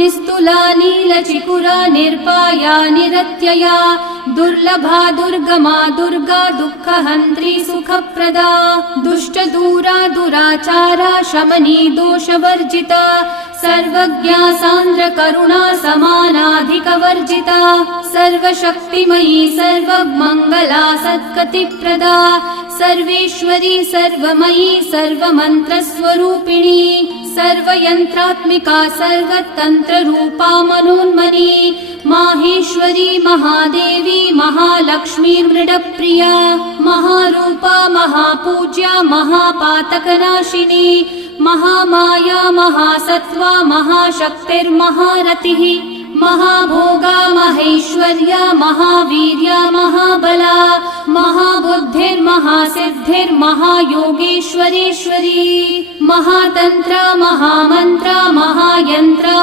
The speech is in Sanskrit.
निस्तुला नीलचिकुरा निर्पाया निरत्यया दुर्लभा दुर्गमा दुर्गा दुःखहन्त्री सुखप्रदा दुष्टदूरा दुराचारा शमनी दोषवर्जिता सर्वज्ञा सान्द्र करुणा समानाधिकवर्जिता सर्वशक्तिमयी सर्वमङ्गला सद्गतिप्रदा सर्वेश्वरी सर्वमयी सर्वमन्त्रस्वरूपिणी सर्वयन्त्रात्मिका सर्वतन्त्ररूपा मनोन्मनी माहेश्वरी महादेवी महालक्ष्मी मृडप्रिया महारूपा महापूज्या महापातकनाशिनी महामाया महासत्त्वा महाशक्तिर्महारतिः महाभोगा महेश्वर्या महावीर्या महाबला महाबुद्धिर्महासिद्धिर्महायोगेश्वरेश्वरी महातन्त्रा महामन्त्रा महायन्त्रा